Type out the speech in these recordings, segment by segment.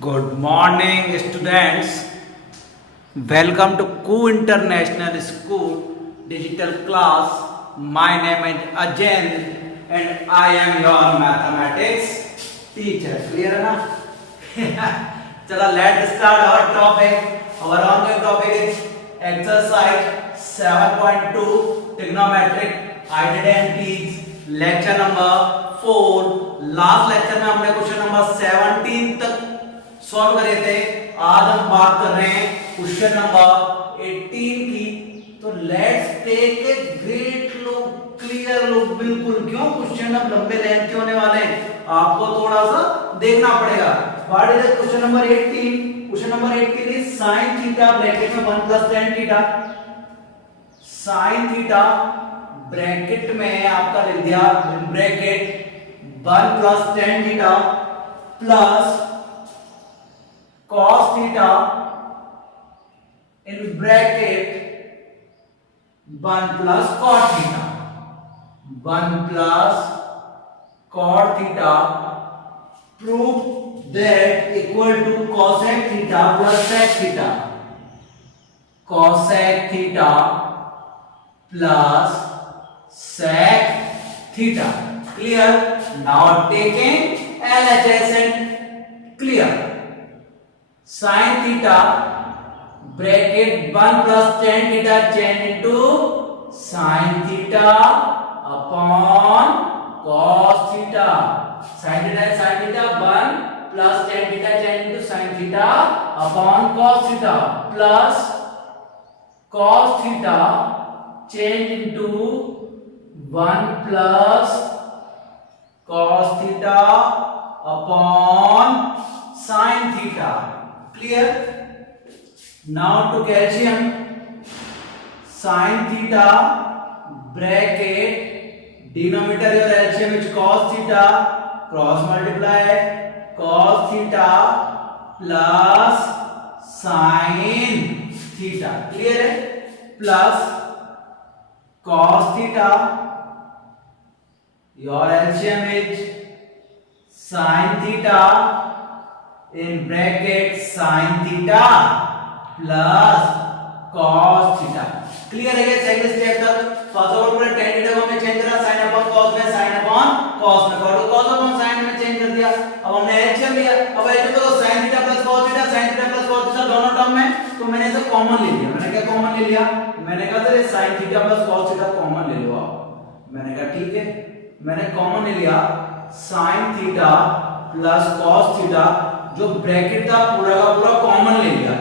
Good morning, students. Welcome to Ku International School Digital Class. My name is Ajay and I am your mathematics teacher. Clear na? Chalo, let's start our topic. Our ongoing topic is exercise 7.2 trigonometric identities. Lecture number 4. Last lecture में हमने question number 17 तक solve करे थे। आज हम बात कर रहे हैं क्वेश्चन नंबर 18 की। तो let's take a great look, clear look. बिल्कुल, क्यों क्वेश्चन अब लंबे लेंथ के होने वाले हैं, आपको थोड़ा सा देखना पड़ेगा। What is question number 18? Question number 18 is sin theta bracket में 1 + tan theta. sin theta bracket में आपका लिख दिया bracket 1 + tan theta plus cos theta in bracket 1 + cot theta. 1 + cot theta prove that equal to cosec theta plus sec theta. cosec theta plus sec theta. Clear? Now taking LHS and clear. Sin theta bracket 1 + tan theta change into sin theta upon cos theta. Sin theta 1 + tan theta change into sin theta upon cos theta plus cos theta change into 1 plus cos theta upon sin theta. Clear? Now to calcium, sin theta bracket denominator your LCM is cos theta cross multiply cos theta plus sin theta. Clear है? Plus cos theta, your LCM is sin theta in bracket sin theta plus cos theta. Clear है? Second step तक first of all tan theta को हमने change करा sin upon cos में, sin upon cos में, cos upon sin में change कर दिया। अब हमने LCM लिया। अब LCM तो sin theta plus cos theta, sin theta plus cos theta दोनों टर्म में, तो मैंने इसे कॉमन ले लिया। मैंने क्या कॉमन ले लिया? मैंने कहा sir sin theta plus cos theta common ले लो आप। मैंने कहा ठीक है, मैंने कॉमन ले लिया sin theta plus cos theta, जो ब्रैकेट था पूरा का पूरा कॉमन ले लिया।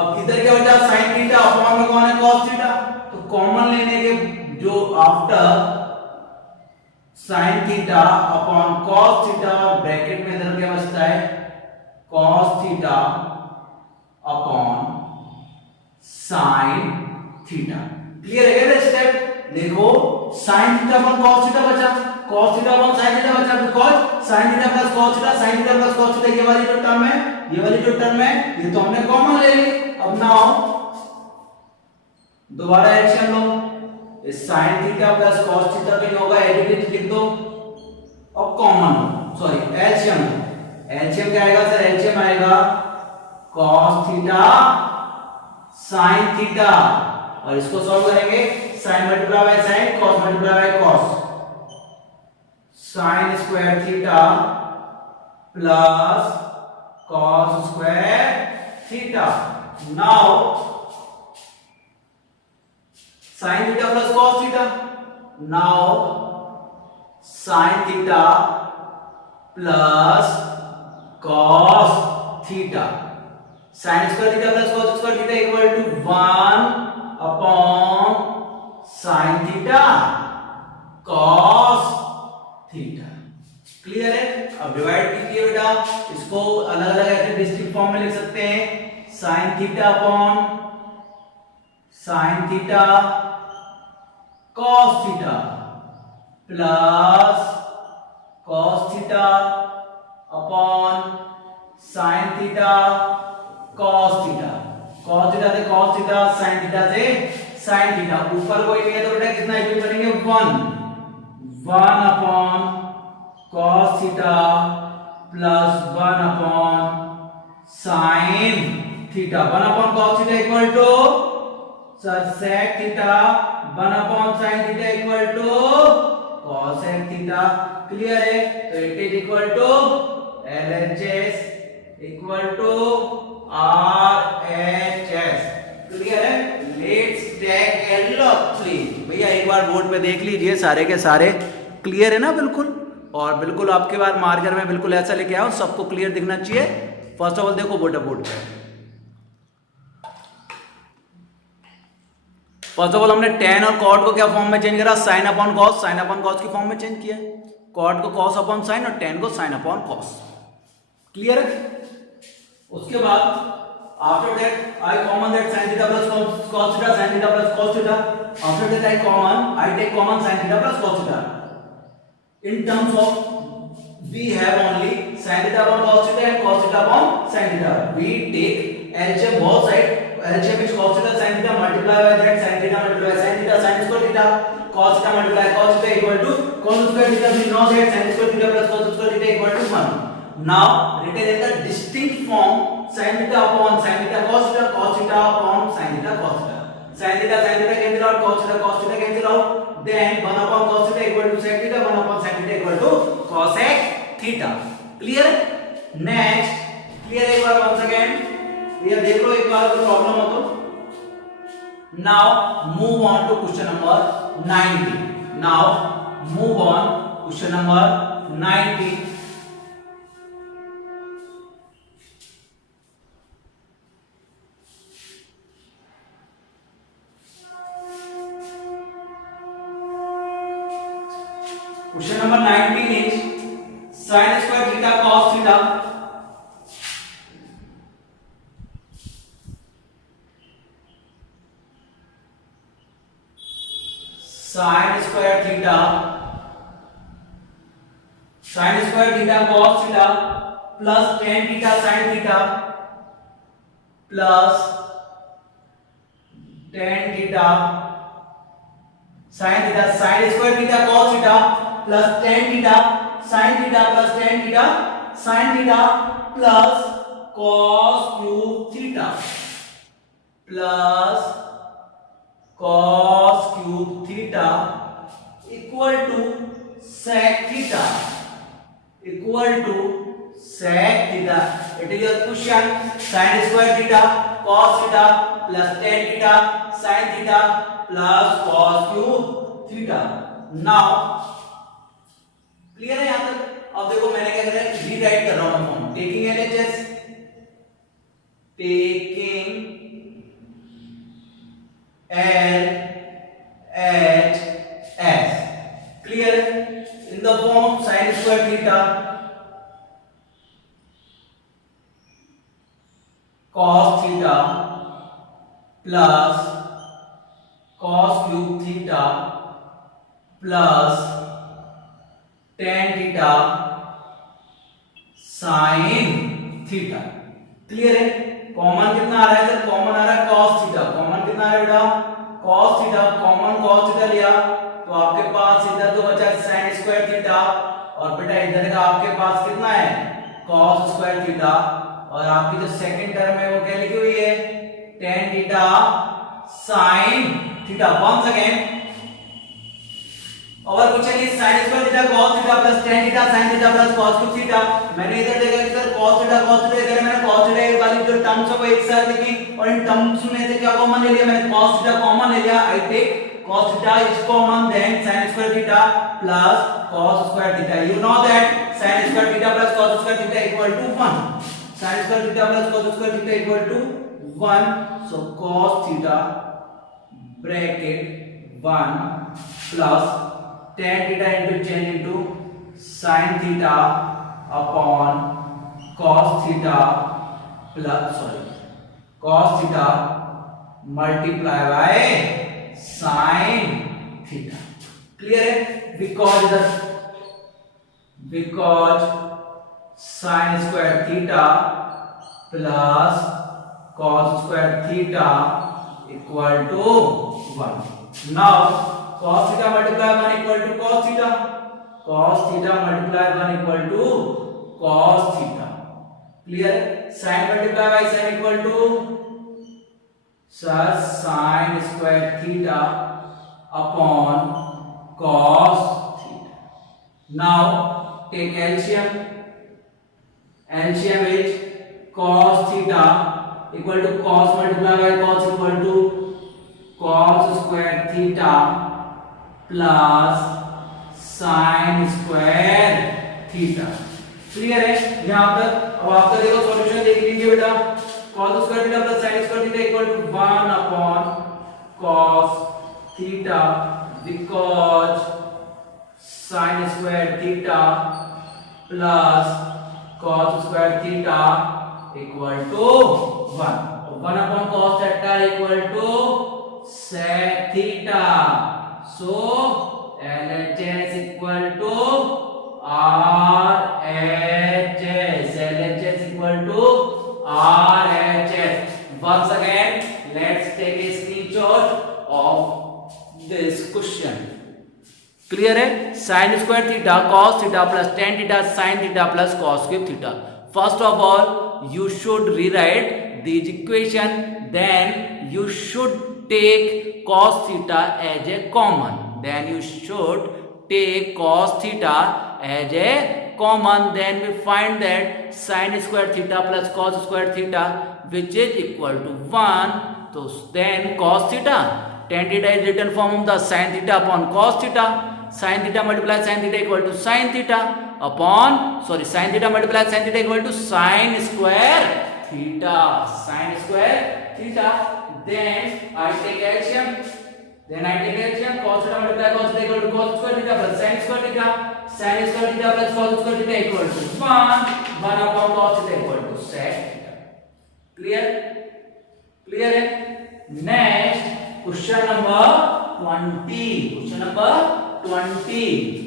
अब इधर क्या बचा? sin थीटा अपॉन में कौन है? cos theta. तो कॉमन लेने के जो after sin theta upon cos theta bracket में इधर क्या बचता है? cos theta upon sin theta. Clear है क्या स्टेप? देखो sin theta upon cos theta बचा, cos theta upon sin theta बचा, because sin theta plus cos theta, sin theta plus cos theta ये वाली जो टर्म है, ये वाली जो टर्म है, ये तो हमने कॉमन ले ली। अब नाउ दोबारा एक्शन लो, इस sin theta plus cos theta भी होगा, एज इट इज लिख दो। अब कॉमन सॉरी एलसीएम, एलसीएम क्या आएगा सर? एलसीएम आएगा cos थीटा sin थीटा, और इसको सॉल्व करेंगे sin multiply by sin, cos multiply by cos, sin square theta plus cos square theta. Now sin theta plus cos theta, now sin theta plus cos theta, sin square theta plus cos square theta equal to 1 upon sin theta cos theta. Clear है? अब divide कीजिए बेटा, इसको अलग अलग ऐसे distinct form में लिख सकते हैं। sin theta upon sin theta cos theta plus cos theta upon sin theta cos theta, cos theta से cos थीटा, sin थीटा से sin थीटा। ऊपर कोई नहीं है तो बेटा कितना यूज करेंगे? 1 upon cos theta plus 1 upon sine theta 1 upon cos theta equal to sir sec theta 1 upon sin theta equal to cosec theta. Clear है? तो it is equal to LHS equal to RHS। Clear है? Let's take a look please. भैया एक बार board पे देख लीजिए, सारे के सारे क्लियर है ना बिल्कुल। और बिल्कुल आपके बाद मार्कर में बिल्कुल ऐसा लेके आओ, सबको क्लियर दिखना चाहिए। फर्स्ट ऑफ ऑल देखो बोर्ड पे, फर्स्ट ऑफ ऑल हमने tan और cot को क्या फॉर्म में चेंज करा, sin upon cos, sin upon cos की फॉर्म में चेंज किया। cot को cos अपॉन sin और tan को sin अपॉन cos। क्लियर है? उसके बाद after that I common that sin theta plus cos theta, sin theta plus cos theta. After that I take common sin theta plus cos theta. In terms of we have only sin theta upon cos theta and cos theta upon sin theta. We take LHM both side. LHM is cos theta sin theta multiply by that sin theta multiply sin theta sin square theta cos theta multiply cos theta equal to cos square theta. We know that sin square theta plus cos square theta equal to 1. Now written in the distinct form sin theta upon sin theta cos theta upon sin theta cos theta. Sin theta cancel out, cos theta cancel out. Then 1 upon cos theta equal to sec theta, 1 upon sec theta equal to cosec theta. Clear? Next, clear एक बार once again. ये देख लो एक बार कोई problem हो तो. Now move on to question number 90. Now move on question number 90. Question number 19 is sin square theta cos theta sin square theta cos theta plus tan theta sin theta plus tan theta sin theta sin square theta cos theta plus tan theta sin theta plus tan theta sin theta plus cos cube theta plus cos cube theta equal to sec theta equal to sec theta. It is your question. Sin square theta cos theta plus tan theta sin theta plus cos cube theta. Now clear है यहां तक? अब देखो मैंने क्या करा है, rewrite कर रहा हूं मैं form. Taking LHS, taking LHS, clear? In the form sin square theta cos theta plus cos cube theta plus tan theta sin theta। Clear है? कॉमन कितना आ रहा है सर? कॉमन आ रहा है cos theta। कॉमन कितना आ रहा है बेटा? cos theta। Common cos theta लिया तो आपके पास इधर तो बचा sin square theta और बेटा इधर का आपके पास कितना है? cos square theta। और आपकी जो सेकंड टर्म है वो क्या लिखी हुई है? tan theta sin theta। Once again और कुछ नहीं, sin square theta cos theta plus tan theta sin theta plus cos cube theta। मैंने इधर देखा कि सर cos theta इधर मैंने cos theta वाली जो टर्म्स है वो एक साथ लिखी और इन टर्म्स में से क्या कॉमन ले लिया मैंने? cos theta कॉमन ले लिया। I take cos theta is common, then sin square theta plus cos square theta. You know that sin square theta plus cos square theta equal to 1. Sin square theta plus cos square theta equal to 1. So cos theta bracket 1 plus tan theta will change into sin theta upon cos theta plus cos theta multiply by sin theta। Clear है? because sin square theta plus cos square theta equal to 1। now cos theta multiply 1 equal to cos theta, cos theta multiply 1 equal to cos theta। Clear है? Sine multiply by sine equal to sir sine square theta upon cos theta. Now take LCM, LCM is cos theta equal to cos multiply by cos equal to cos square theta plus sin square theta। Clear है यहां तक? अब आपका देखो solution देख लीजिए बेटा। cos square theta plus sin square theta equal to 1 upon cos theta because sin square theta plus cos square theta equal to 1। 1 upon cos theta equal to sec theta, so LHS equal to RHS, LHS equal to RHS। once again let's take a screenshot of this question। Clear है? sin square theta cos theta plus tan theta sin theta plus cos cube theta। first of all you should rewrite these equation, then you should take cos theta as a common, then you should take cos theta as a common, then we find that sin square theta plus cos square theta which is equal to 1, so then cos theta, tan theta is written form of the sin theta upon cos theta, sin theta multiply sin theta equal to sin theta upon sin theta multiply sin theta equal to sin square theta, sin square theta। then I take LCM, cos theta multiply cos theta equal to cos square theta plus sin square theta, sin square theta plus cos square theta equal to 1 upon cos theta equal to sec theta। clear? clear है? next question number 20, question number 20।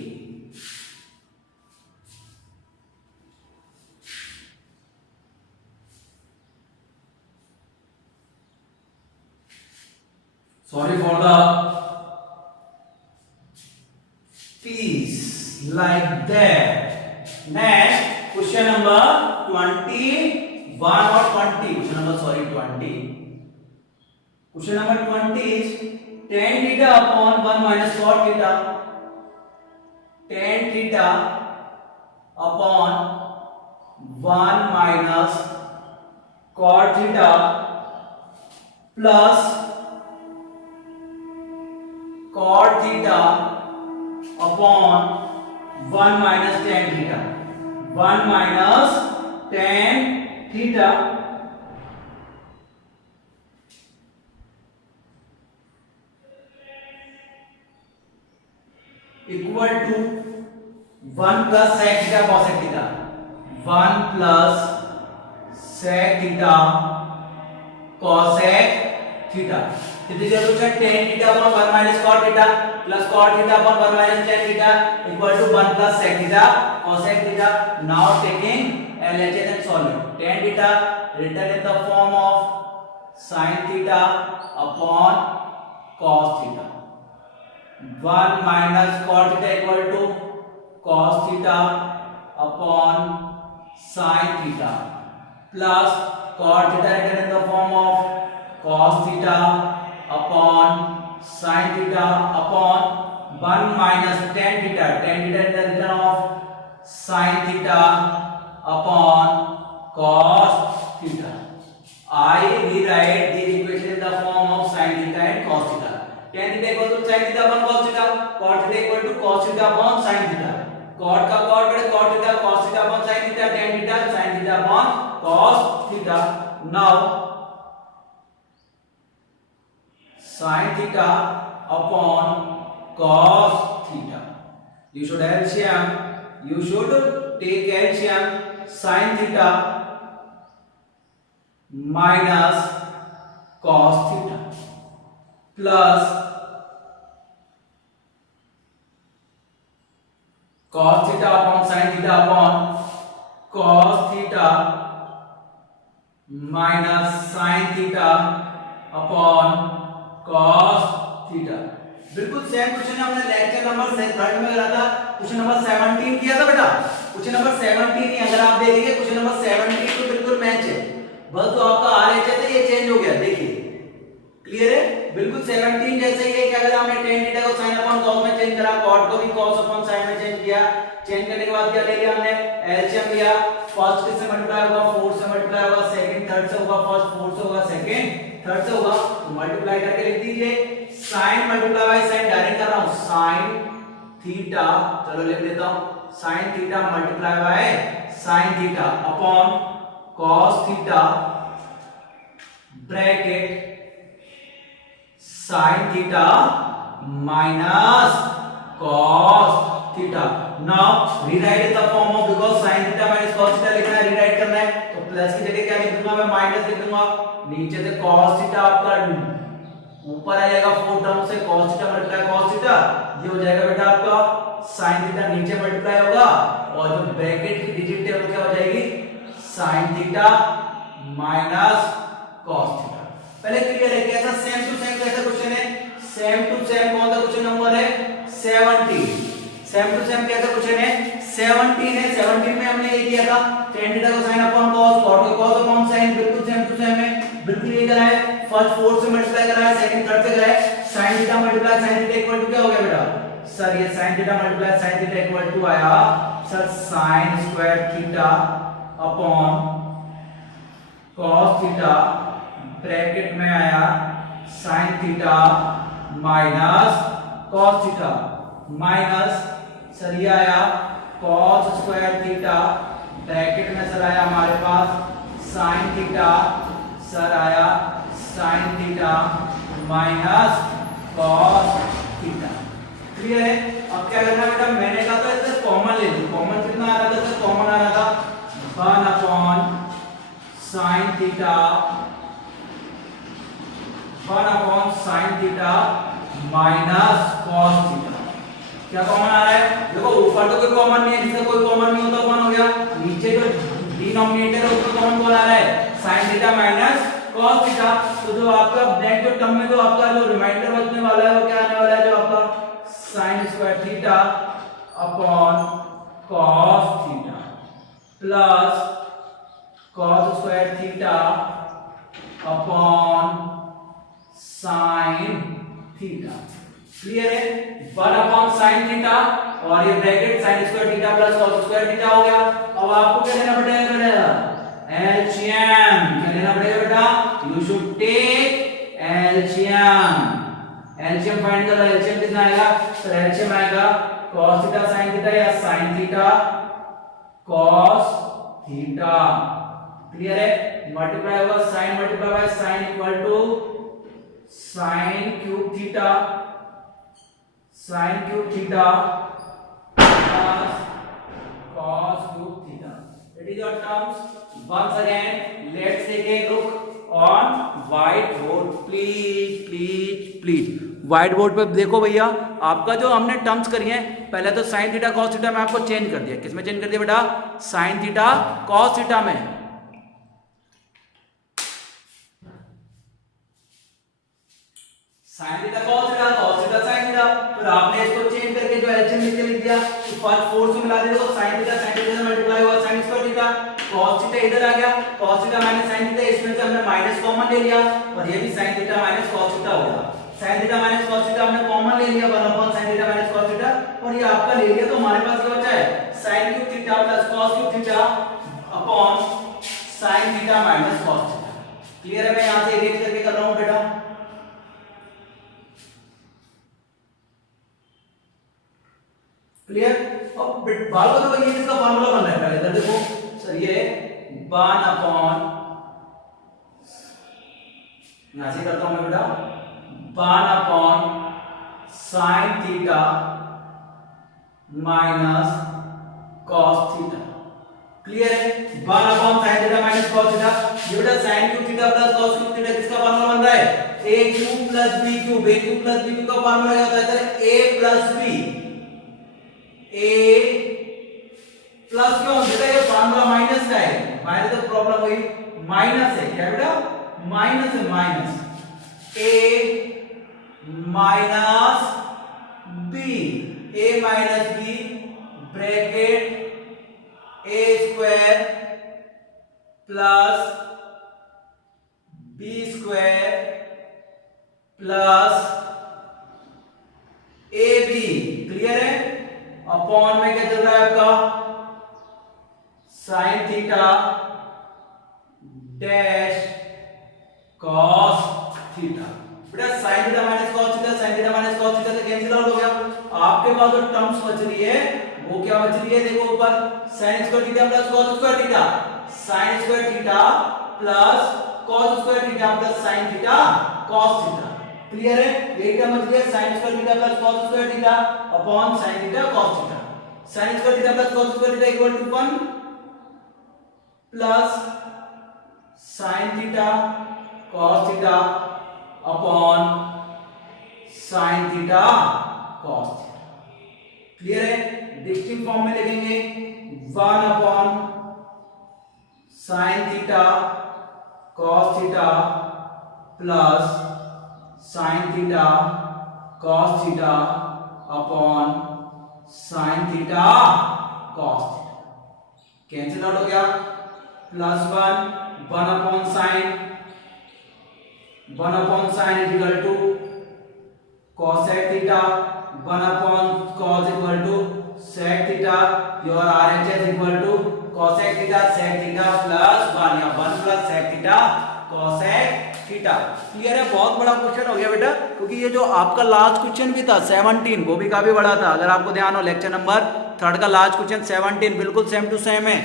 sorry for the piece like that। next question number 21 or 20, question number 20। question number 20 is tan theta upon 1 minus cot theta, tan theta upon 1 minus cot theta plus cot theta upon 1 minus tan theta, 1 minus tan theta equal to 1 plus sec theta cosec theta, 1 plus sec theta cosec theta। तो this is tan theta upon 1 minus cot theta plus cot theta upon 1 minus tan theta equal to 1 plus sec theta cosec theta। now taking LHS and solving, tan theta written in the form of sin theta upon cos theta, 1 minus cot theta equal to cos theta upon sin theta plus cot theta written in the form of cos theta upon sin theta upon 1 minus tan theta, tan theta in the return of sin theta upon cos theta। I rewrite the equation in the form of sin theta and cos theta। tan theta equal to sin theta upon cos theta, cot theta equal to cos theta upon sin theta, cot का cot बड़े cot theta cos theta upon sin theta, tan theta sin theta upon cos theta। now sin theta upon cos theta, you should LCM, you should take LCM sin theta minus cos theta plus cos theta upon sin theta upon cos theta minus sin theta upon cos theta. बिल्कुल same question हमने lecture number 3 में करा था, question number 17 किया था बेटा। Question number 17 ही अगर आप देखेंगे क्वेश्चन नंबर 17 तो बिल्कुल मैच है, बस जो आपका आरएचएस है ये चेंज हो गया, देखिए क्लियर है, बिल्कुल 17 जैसे ही है कि अगर आपने tan थीटा को sin अपॉन cos में चेंज करा, cot को भी cos अपॉन sin में चेंज किया, चेंज करने के बाद क्या ले लिया हमने एलसीएम लिया, फर्स्ट किससे मल्टीप्लाई होगा 4 से मल्टीप्लाई होगा, सेकंड थर्ड से होगा, फर्स्ट 4 से होगा, सेकंड थर्ड से होगा, तो मल्टीप्लाई करके लिख दीजिए sin multiply by sin, direct कर रहा हूं sin थीटा, चलो लिख देता हूं sin theta multiply by sin theta upon cos theta bracket sin theta minus cos theta. Now rewrite in the form of, because sin theta minus cos theta लिखना है, rewrite करना है, तो प्लस की जगह क्या लिख दूंगा मैं, माइनस लिख दूंगा, नीचे से cos थीटा आपका ऊपर आ जाएगा 4 टर्म से, cos theta multiply cos theta, ये हो जाएगा बेटा आपका sin थीटा नीचे मल्टीप्लाई होगा, और जो ब्रैकेट की डिजिट है वो क्या हो जाएगी sin theta minus cos theta. पहले क्लियर है, कैसा सेम टू सेम कैसा क्वेश्चन है, सेम टू सेम कौन सा क्वेश्चन नंबर है 17, सेम टू सेम कैसा क्वेश्चन है 17 है, 17 में हमने ये किया था tan थीटा को sin अपॉन cos, cot को cos अपॉन sin, बिल्कुल सेम टू सेम है, बिल्कुल ये करा है, फर्स्ट 4 से मल्टीप्लाई करा है, सेकंड थर्ड से करा है, sin theta multiply sin theta equal to क्या हो गया बेटा सर, ये sin theta multiply sin theta equal to आया sir sin square theta upon cos theta bracket में आया sin theta minus cos theta minus sir ये आया cos स्क्वायर थीटा ब्रैकेट में सर आया हमारे पास sin थीटा, सर आया sin theta minus cos theta. Clear है, अब क्या करना बेटा, मैंने कहा था इसे कॉमन ले लो, कॉमन कितना आ रहा था सर, कॉमन आ रहा था 1 upon sin theta, 1 upon sin theta minus cos theta. क्या कॉमन आ रहा है, देखो ऊपर तो कोई कॉमन नहीं है, जिसका कोई कॉमन नहीं होता 1 हो गया, नीचे जो डिनोमिनेटर है उसमें कॉमन कौन आ रहा है sin theta minus cos theta, तो जो आपका नेक्स्ट जो टर्म में जो आपका जो रिमाइंडर बचने वाला है वो क्या आने वाला है, जो आपका sin square theta upon cos theta plus cos square theta upon sin theta. Clear है, 1 अपॉन sin थीटा और ये bracket sin square theta plus cos square theta हो गया। अब आपको क्या लेना पड़ेगा बेटा, एलसीएम, क्या लेना पड़ेगा बेटा, you should take LCM, LCM find करो, एलसीएम कितना आएगा सर, एलसीएम आएगा cos थीटा sin थीटा या sin theta cos theta. Clear है, मल्टीप्लाई होगा sin multiply by sin equal to sin cube theta, sin cube theta plus cos cube theta. It is your terms. Once again, let's take a look on white board. Please, please, please. White board पे देखो भैया, आपका जो हमने terms करी हैं, पहले तो sin थीटा cos थीटा में आपको चेंज कर दिया, किसमें चेंज कर दिया बेटा, sin थीटा cos थीटा में, sin theta cos theta sin theta, फिर आपने इसको चेंज करके जो एलसीएम नीचे लिख दिया, तो फर्स्ट 4 से मिला दिया, तो sin थीटा से मल्टीप्लाई हुआ sin square theta, cos theta इधर आ गया, cos theta minus sin theta, इसमें से हमने माइनस कॉमन ले लिया और ये भी sin theta minus cos theta हो गया, sin theta minus cos theta हमने कॉमन ले लिया 1 upon sin theta minus cos theta, और ये आपका ले लिया, तो हमारे पास क्या बचा है sin cube theta plus cos cube theta upon sin theta minus cos theta. Clear है, मैं यहां से इरेज करके कर रहा हूं बेटा, क्लियर। अब बाल को तो ये इसका फार्मूला बन रहा है, पहले इधर देखो सर, ये 1 अपॉन, यहां से करता हूं मैं बेटा, 1 upon sin theta minus cos theta. Clear है, 1 upon sin theta minus cos theta, ये बेटा sin cube theta plus cos cube theta किसका फार्मूला बन रहा है, a cube plus b cube, a cube plus b cube का formula क्या होता है sir, a plus b, a plus क्यों बेटा, ये फार्मूला माइनस का है, माइनस तो प्रॉब्लम हुई, माइनस है क्या बेटा, माइनस है, minus a minus b, a minus b bracket a square plus b square plus a b, clear है। अपॉन में क्या चल रहा है आपका sine theta dash cos theta. बेटा sine theta minus cos theta, sine theta minus cos theta से cancel out हो गया। आपके पास जो टर्म्स बच रही है वो क्या बच रही है, देखो ऊपर sine square theta plus cos square theta, sine square theta plus cos square theta plus sine theta cos theta, clear है। ये टर्म बच गया sine square theta plus cos square theta upon sine theta cos theta. Sine square theta plus cos square theta equal to 1 plus sine theta cos theta upon sine theta cos theta, clear है। Distinct form में लिखेंगे 1 upon sine theta cos theta plus sine theta cos theta upon sine theta cos theta, cancel out हो गया। Plus 1 upon sine, 1 upon sine is equal to cosec theta, 1 upon cos equal to sec theta, your RHS equal to cosec theta sec theta plus 1 या 1 plus sec theta cosec theta, clear है। बहुत बड़ा question हो गया बेटा, क्योंकि ये जो आपका लास्ट क्वेश्चन भी था 17 वो भी काफी बड़ा था। अगर आपको ध्यान हो लेक्चर नंबर 3 का लास्ट क्वेश्चन 17 बिल्कुल सेम टू सेम है,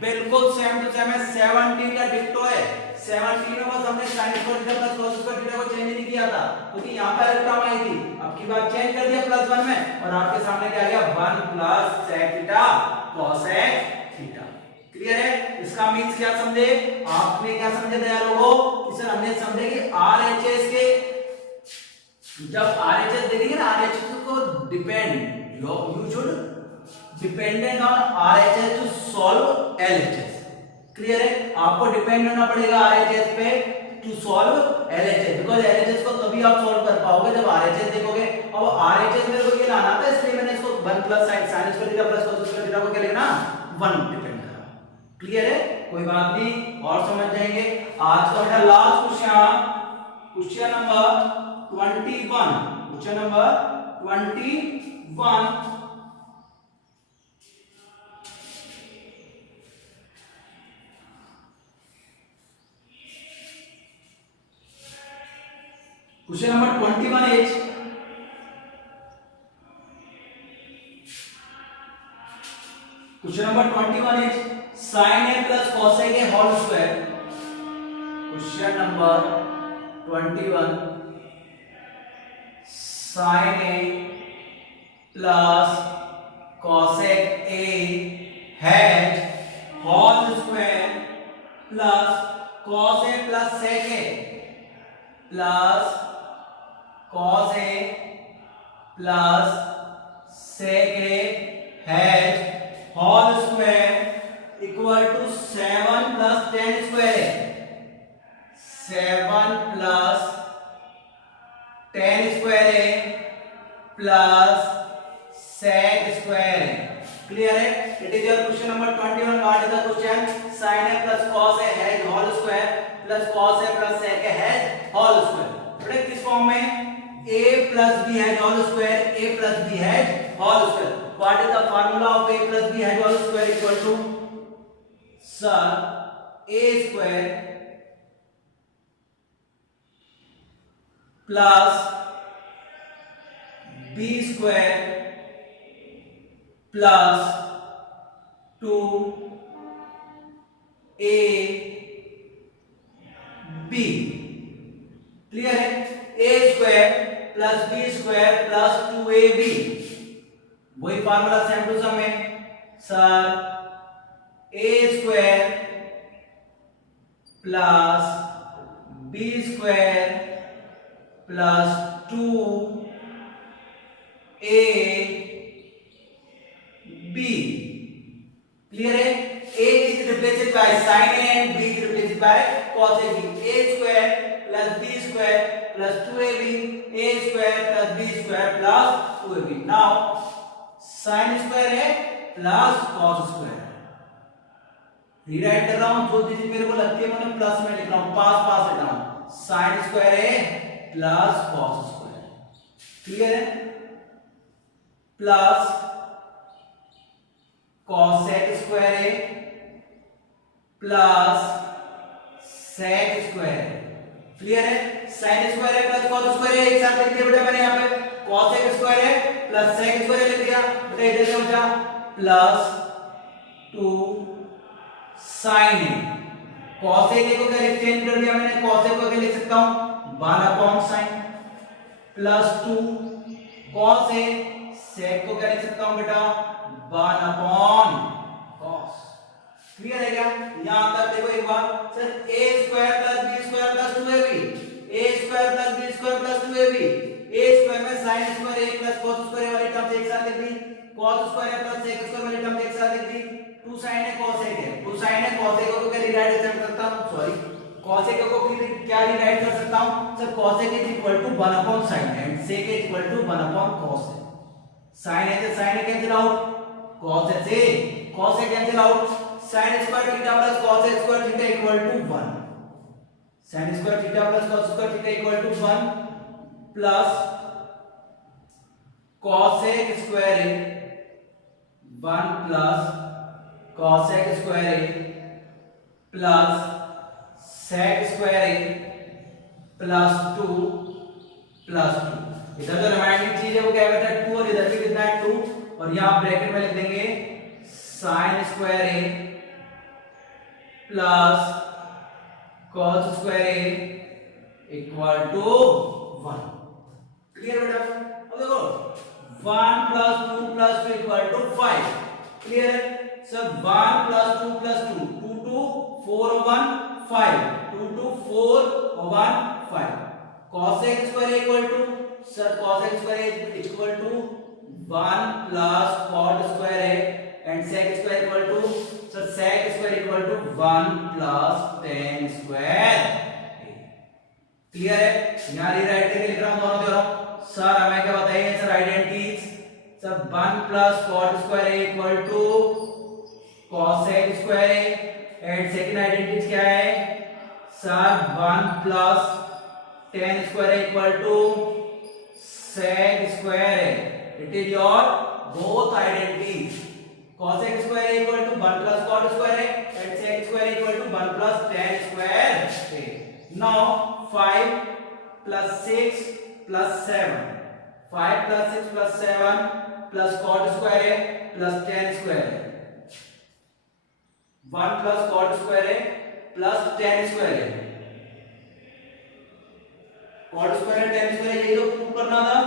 बिल्कुल सेम टू सेम है, 17 का डिक्टो है। 17 में बस हमने sin square theta plus cos square theta को चेंज नहीं किया था, क्योंकि यहाँ पर एक टर्म आई थी, अब की बात चेंज कर दिया प्लस 1 में और आपके सामने क्या आ गया 1 plus sec theta cosec theta, clear है। इसका मींस क्या समझे आपने, क्या समझे तैयार हो कि सर हमने समझे कि RHS के जब RHS देखेंगे ना, RHS को depend you should dependent on RHS to solve LHS, clear है। आपको डिपेंड होना पड़ेगा RHS पे to solve LHS, because LHS को तभी आप सॉल्व कर पाओगे जब RHS देखोगे। और RHS मेरे को ये लाना था, इसलिए मैंने इसको 1 plus sin square theta plus cos square theta को क्या लिखना 1 डिपेंड करा, क्लियर है। कोई बात नहीं और समझ जाएंगे। आज का बेटा last question number 21, question number 21। Question number 21 is sin a plus cosec a whole square. Question number 21 sin a plus cosec a has whole square plus cos a plus sec a plus cos a plus sec a has whole square equal to 7 plus 10 square a, 7 plus 10 square a plus sec square a, clear है। It is your question number 21. What is the question? Sin a plus cos a has whole square plus cos a plus sec a has whole square. बेटा किस form में a plus b has whole square, a plus b has whole square. What is the formula of a plus b has whole square equal to sir a square plus b square plus 2a b, clear है। a square plus b square plus 2ab, वही formula same to same है sir, a square plus b square plus 2a b, clear है। a is replaced by sin a and b is replaced by cos a b, a square plus b square plus 2ab, a square plus b square plus 2ab। now sin square है plus cos square, rewrite कर रहा हूं, जो चीज मेरे को लगती है मैंने प्लस में लिख रहा हूं, पास पास लिख रहा हूं, साइन स्क्वायर ए प्लस कॉस स्क्वायर, क्लियर है, प्लस कॉसेक स्क्वायर ए प्लस सेक स्क्वायर, क्लियर है, साइन स्क्वायर है प्लस कॉस स्क्वायर है, एक साथ लिख दिया बेटा मैंने यहाँ पे, कॉसेक स्क्वायर है प्लस सेक स्क्वायर लिख दिया बेटा, इधर से बचा प्लस 2 साइन ए, कॉसेक को क्या चेंज कर दिया मैंने, कॉसेक को क्या लिख सकता हूं 1 upon sign plus 2 cos A, सेक को क्या लिख सकता हूं बेटा 1 अपॉन कॉस, क्लियर है क्या, यहां तक देखो एक बार sir, a square plus b square plus 2ab, a square plus b square plus 2ab, a square में sin square a plus cos square वाली टर्म एक साथ लिख दी, cos square plus sec square वाली टर्म एक साथ लिख दी, 2 sin है cos है, 2 sin है cos को क्या रीराइट कर सकता हूं, सॉरी cos को क्या रीराइट कर सकता हूं sir, cos is equal to 1 upon sin and sec is equal to 1 upon cos है, sin है तो sin कैंसिल आउट, cos है से cos है cancel out, sin square theta plus cos square theta equal to 1, sin square theta plus cos square theta equal to 1 plus cosec square है 1 plus cosec square है plus sec square है plus 2 plus 2, इधर जो reminding चीज है वो क्या बेटा 2 और इधर भी कितना है 2, और यहां ब्रैकेट में लिख देंगे sin स्क्वायर है प्लस cos स्क्वायर है इक्वल टू 1, क्लियर बेटा, अब देखो 1 plus 2 plus 2 equal to 5, clear है sir, 1 plus 2 plus 2, 2 2 4 1 5, 2 2 4 1 5, cosec square equal to sir, cosec square equal to 1 plus cot square है and sec square equal to sir, sec square equal to 1 plus tan square, clear है, यहां rewrite करके लिख रहा हूं दोनों दोनों, सर हमें क्या बताइए sir identities, sir 1 plus cot square equal to cosec square and second identity क्या है sir 1 plus tan square equal to sec square, it is your both identities, cosec square equal to 1 plus cot square and sec square equal to 1 plus tan square, now 5 plus 6 plus 7, 5 plus 6 plus 7 plus cot square है plus tan square है, 1 plus cot square है plus tan square है, cot square है tan square है, ये तो prove करना था,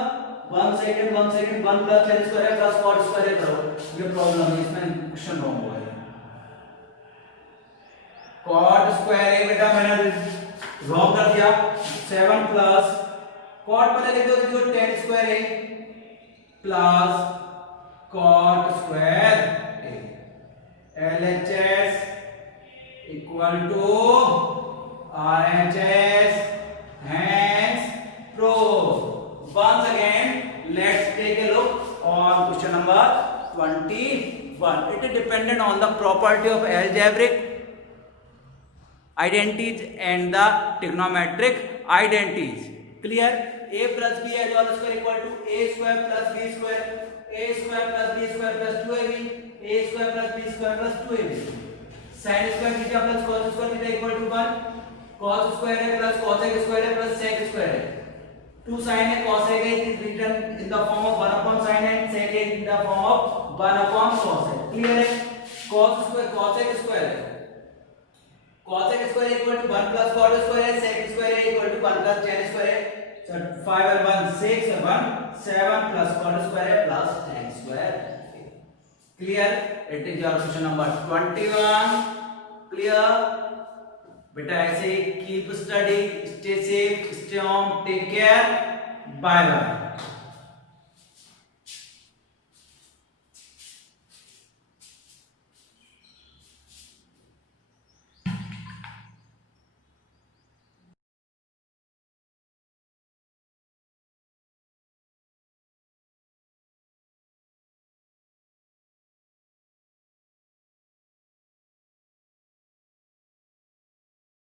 1 सेकंड 1 प्लस tan स्क्वायर है प्लस cot स्क्वायर है करो, ये प्रॉब्लम है, इसमें क्वेश्चन रॉन्ग हुआ है, cot स्क्वायर है बेटा मैंने रॉन्ग कर दिया, 7 प्लस cot पहले लिख दो जो tan स्क्वायर है प्लस cot स्क्वायर है, LHS equal to RHS, hence prove, once again let's take a look on question number 21, it is dependent on the property of algebraic identities and the trigonometric identities, clear, a plus b as all square equal to a square plus b square, a square plus b square plus 2ab, a square plus b square plus 2ab, sin square theta plus cos square theta equal to 1, cos square है plus cosec square है plus sec square है, 2 sin है cosec है is written in the form of 1 upon sin and sec है in the form of 1 upon cos है, clear है, cos square cosec square है, cosec square equal to 1 plus cot square है, sec square equal to 1 plus tan square है, so 5 और 1 6 और 1 7 plus cot square है plus tan square, clear, it is your question number 21, clear बेटा, ऐसे ही keep study, stay safe, stay home, take care, bye bye.